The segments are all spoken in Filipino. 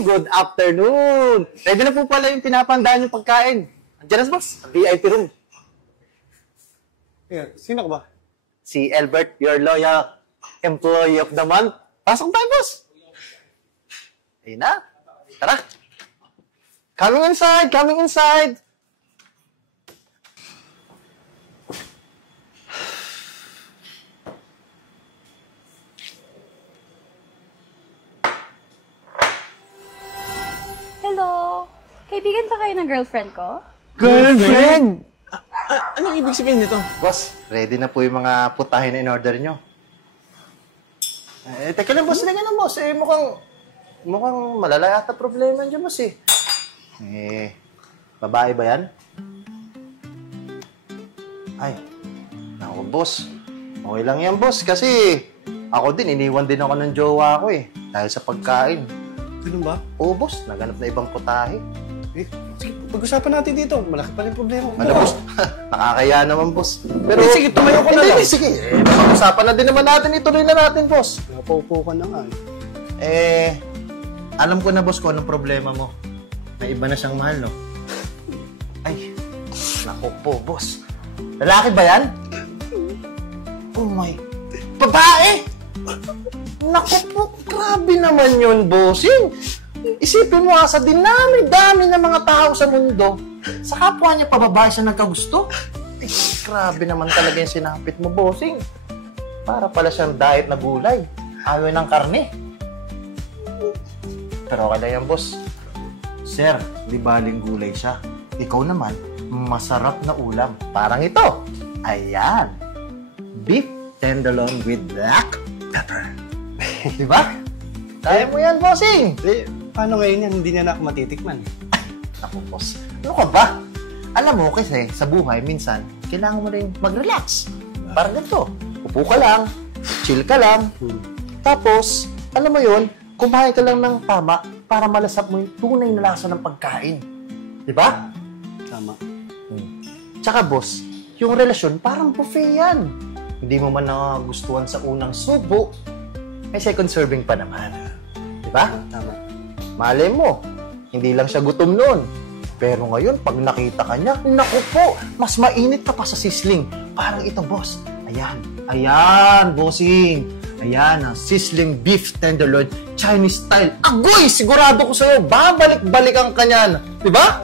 bossing, good afternoon. Ready na po pala yung pinapandaan yung pagkain. Andiyan na, boss, VIP room. Yeah, sino ka ba? Si Albert, your loyal employee of the month. Pasok tayo, boss. Ayun na. Tara. Coming inside, coming inside. Hello! Kaibigan ba kayo ng girlfriend ko? Girlfriend? Anong ibig sabihin nito? Boss, ready na po yung mga putahin na in-order nyo. Teka lang, boss. Teka lang, boss. Mukhang malala yata problema dyan, boss, eh. Babae ba yan? Ay, naku, boss. Okay lang yan, boss. Kasi ako din, iniwan din ako ng jowa ko, eh. Dahil sa pagkain. Ganun ba? Oo, boss. Naganap na ibang putahe. Sige, pag-usapan natin dito. Malaki pa rin problema ko. Ano, boss? Nakakaya naman, boss. Pero, sige, tumayo ko na lang. Sige, pag-usapan na din naman natin. Ituloy na natin, boss. Napaupo ka na nga. Alam ko na, boss, kung anong problema mo. May iba na siyang mahal, no? Ay, naku po, boss. Lalaki ba yan? Oh my... Babae! Naku po, grabe naman yun, bossing. Isipin mo sa dinami-dami ng mga tao sa mundo, sa kapwa niya pababae siya nagkagusto. Ay, grabe naman talaga yung sinapit mo, bossing. Para pala siyang diet na gulay. Ayaw ng karne. Pero okay lang yan, boss. Sir, di baling gulay siya. Ikaw naman, masarap na ulam. Parang ito. Ayan. Beef tenderloin with black pepper. Di ba? Kaya mo yan, bossing. Paano ngayon yan? Hindi niya na ako matitikman. Naku, boss. Ano ka ba? Alam mo, kasi sa buhay, minsan, kailangan mo rin mag-relax. Parang ganito. Upo ka lang, chill ka lang. Tapos, alam mo yun, kumain ka lang ng tama para malasap mo yung tunay na lasa ng pagkain. Di ba? Tama. Tsaka, boss, yung relasyon, parang buffet yan. Hindi mo man nagustuhan sa unang subo, may second serving pa naman. Di ba? Tama. Malay mo, hindi lang siya gutom noon. Pero ngayon, pag nakita ka niya, naku po, mas mainit ka pa sa sizzling. Parang ito, boss. Ayan, bossing. Ayan, sizzling beef tenderloin, Chinese style. Agoy, sigurado ko sa'yo, babalik-balikan ka niyan. Diba?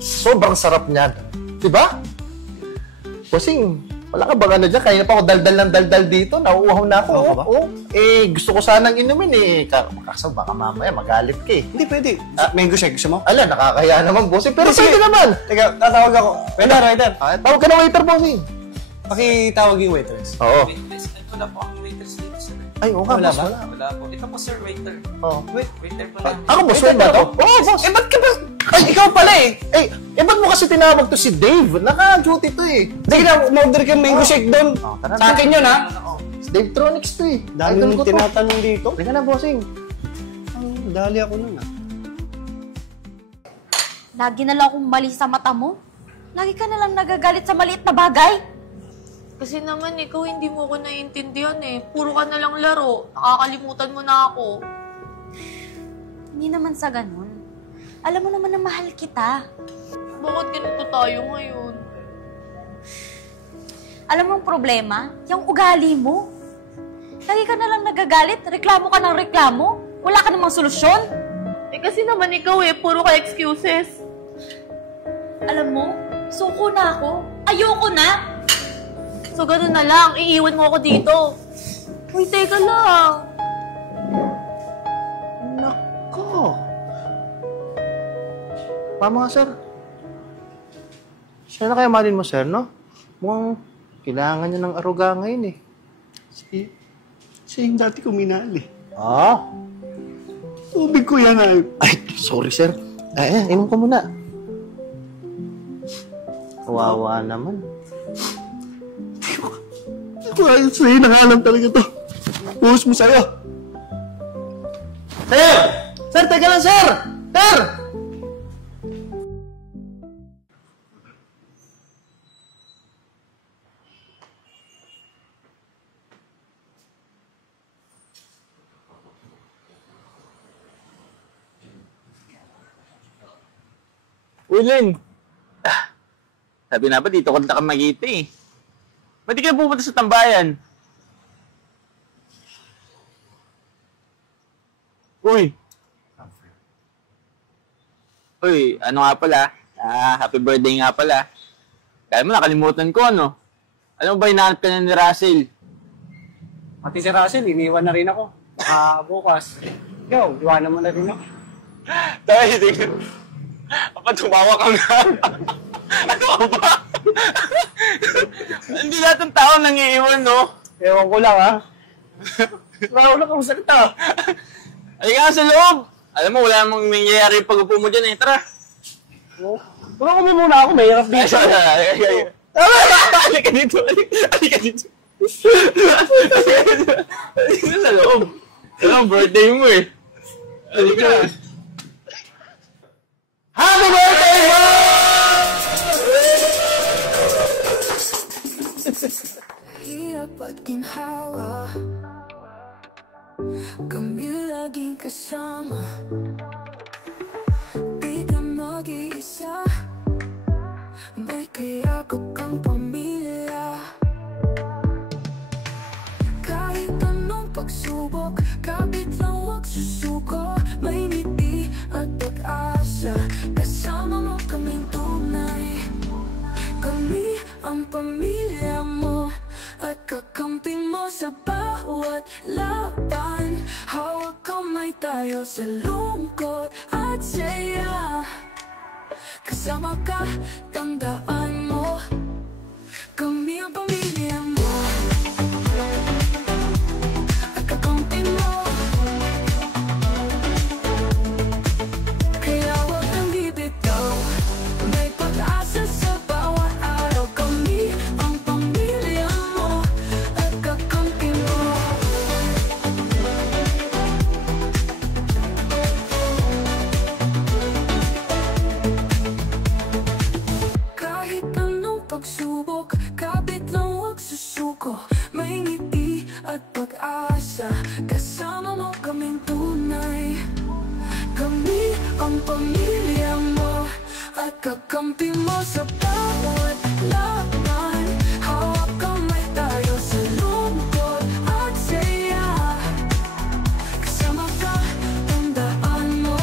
Sobrang sarap niyan. Diba? Bossing, wala ka ba ano dyan? Kaya na pa ako daldal ng daldal dito. Nauuhaw na ako. Oo. Gusto ko sanang inumin eh. Kaso baka mamaya magalit ka eh. Hindi pwede. Mango shake, gusto mo? Ala, nakakaya naman, bossing. Pero pwede naman. Teka, tatawag ako. Waiter, waiter. Tawag ka na waiter, bossing. Pakitawag yung waitress. Oo. Waitress, ay wala po ang waitress dito, sir. Ay, oo nga, Wala boss. ba? Wala po. Ito po, sir, waiter. Oo. Waiter po lang. Ako, boss, waiter ba to? Oo, boss. Ba't ka ba? Ay, ikaw pala eh. Ba't mo kasi tinawag to si Dave? Naka-duty to eh. Sige na, ma-order ka mango shake doon. Tara na. Sa akin yun, ha? Si Dave Tronics to eh. Dami Idol mong ko to. tinatanong dito. Teka na, bossing. Dali ako nun, ha? Lagi na lang akong mali sa mata mo. Lagi ka na lang nagagalit sa maliit na bagay. Kasi naman ikaw hindi mo ko naiintindihan eh. Puro ka na lang laro. Nakakalimutan mo na ako. Hindi naman sa ganun. Alam mo naman na mahal kita. Bakit ganito tayo ngayon? Alam mo ang problema? Yung ugali mo. Lagi ka na lang nagagalit, reklamo ka ng reklamo. Wala ka namang solusyon. Eh kasi naman ikaw eh, puro ka excuses. Alam mo, suko na ako. Ayoko na. So gano'n na lang, iiwan mo ako dito. Uy, teka lang. Nako. Tama nga, sir. Siya na kaya malin mo, sir, no? Mukhang kailangan niya ng aruga ngayon eh. Siya yung dati ko minahal, eh. Ah? Tubig ko yan, ay. Ay, sorry, sir. Inom ko muna. Kawawa naman. Ayun sa'yo, nakalam talaga to. Buhos mo sa'yo. Sir! Sir, teka lang, sir! Sir! Ulin. Sabi na ba, dito ka na Magiti eh. Ba't di ka pupunta sa tambayan? Uy! Uy, ano nga pala? Happy birthday nga pala. Kaya mo, nakalimutan ko, ano? Ano ba hinahanap ka na ni Russell? Pati si Russell, iniwan na rin ako. Bukas. Ikaw, iwanan mo na rin ako. Tayo, hindi ka. Apa, tumawa ka nga. Ano ka ba? Hindi lahat ng tao nangiiwan, no? Ewan ko lang, ha? Wala ko lang salita. Ay nga sa loob! Alam mo, wala namang nangyayari yung pag-upo mo dyan eh. Tara! Wala ko muna ako, may hirap dito. Halika dito! Halika dito! Halika sa loob! Ano, birthday mo eh. Halika! Happy birthday, mo! Hirap at ginhawa, kami laging kasama. Di ka mag-iisa, may kayakap kang pamilya. Kahit anong pagsubok, kapit lang huwag susuko. May ngiti at pag-asa, kasama mo kaming tunay. Kami ang pamilya mo at kakampi mo sa bawat laban. Hawak kamay tayo sa lungkot at saya. Kasama ka, tandaan mo, kami ang pamilya mo at kakampi mo. Kaya huwag kang bibitaw, may pag-asa sa bawat araw. Kami ang pamilya mo at kakampi mo. Kahit anong pagsubok, kapit lang huwag susuko. May ngiti at pag-asa, kasama mo kaming tunay. Kami ang pamilya mo at kakampi mo sa bawat laban. Hawak kamay tayo sa lungkot at saya. Kasama ka, tandaan mo,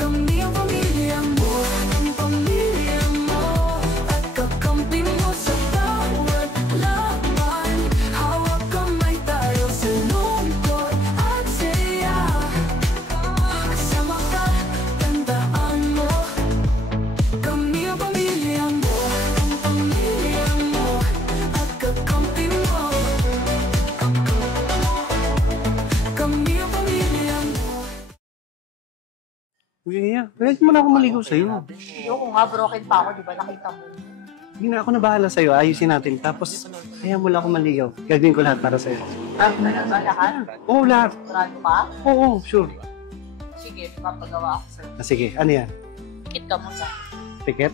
kami ang pamilya mo, ang pamilya mo at kakampi mo sa bawat laban. Hawak kamay tayo sa lungkot at saya. Kasama ka, tandaan mo, kami ang pamilya mo, ang pamilya mo at kakampi mo. Kami ang pamilya mo. Kuya, pwede mo na ako maligaw sa'yo. Ayoko nga, broken pa ako, di ba? Nakita mo. Hindi na ako nabahala sa'yo, ayusin natin. Tapos, kaya mo lang ako maligaw. Gagawin ko lahat para sa'yo. Lahat? Oo, lahat. Sigurado ka? Oo, sure. Sige, papagawa ako sa'yo. Sige, ano yan? Pikit ka mo sa Ticket?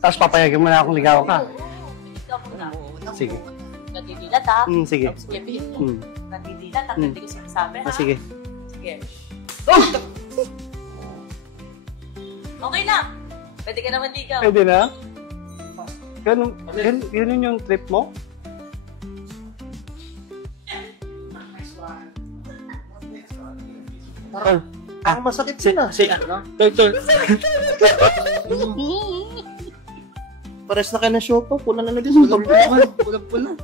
Tapos papayagan mo na akong ligaw ka. Pikit ka muna. Sige. Nadidilat ha? Sige. Sige, pikit mo. Mm. Nadidilat at hindi ko sinasabi ha? Sige. Sige. Okay na! Pwede ka naman ligaw. Pwede na? Ganun yung trip mo? Ang masakit sila. Pares na kayo ng siopa. Pula na lagi. Pula.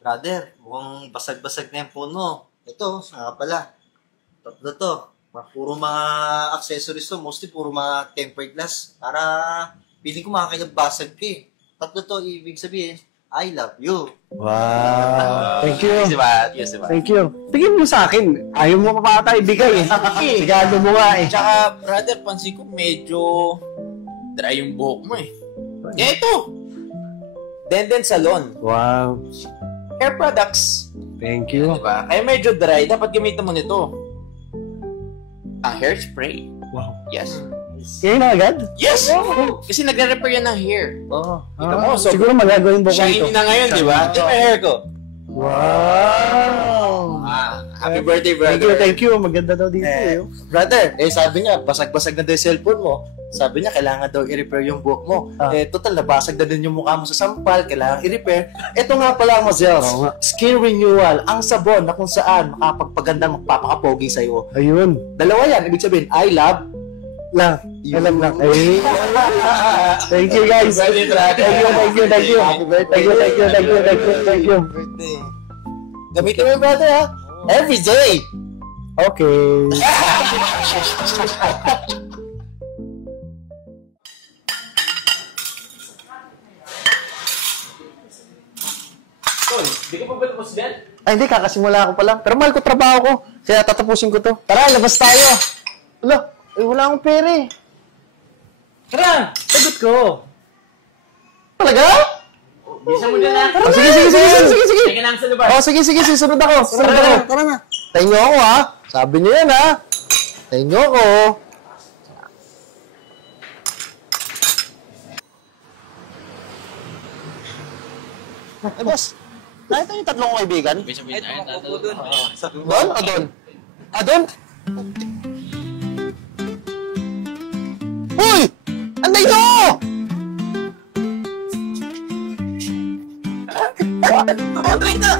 Brother, mukhang basag-basag na yung puno. Ito, nga pala. Tatlo to. Puro mga accessories to. Mostly puro mga tempered glass. Para piling ko makakilabasag ka eh. Tatlo to, ibig sabihin, I love you. Wow. Thank you. Yes, diba? Thank you. Tingin mo sa akin. Ayaw mo pa ata ibigay eh. Sigado mo nga eh. Tsaka, brother, pansin ko medyo dry yung buhok mo eh. Kaya ito! Denden Salon. Wow. Hair products. Thank you. Diba? Kaya medyo dry, dapat gamitin mo nito. Ang hairspray. Wow. Yes. Ngayon na agad? Yes! Kasi nagre-repair yan ng hair. Oo. Kita mo, so siguro magagawin mo ko shiny ito. na ngayon, di ba? Ito yung hair ko. Wow. Happy birthday, brother. Thank you. Maganda daw dito eh. Brother, sabi niya, basag-basag na daw yung cellphone mo. Sabi niya, kailangan daw i-repair yung buhok mo. Total, nabasag na din yung mukha mo sa sampal, kailangan i-repair. Ito nga pala, Mozels, skin renewal, ang sabon na kung saan makapagpaganda, magpapakapogi sa'yo. Ayun. Dalawa yan, ibig sabihin, I love Lang. Alam lang. Ay. Thank you guys. Thank you. Happy birthday. Thank you. birthday. Gamitin mo yung brother, ha? Every day! Okay. Tol, di ka pa ba tapos dyan? Ay, hindi, kakasimula ko pa lang. Pero mahal ko trabaho ko. Kaya tatapusin ko to. Tara, labas tayo. Ala, wala akong pera eh. Tara! Sagot ko! Talaga? Bisa mo dyan na. Oh, sige. Tingin namin sa labas. Oh, sige, susunod ako. Tara na. Tayo nyo ako, ha? Sabi nyo yan, ha? Tayo nyo ako. Eh, boss. Nakita yung tatlong kaibigan? Doon o doon? Doon? Uy! Anday nyo! Anday na!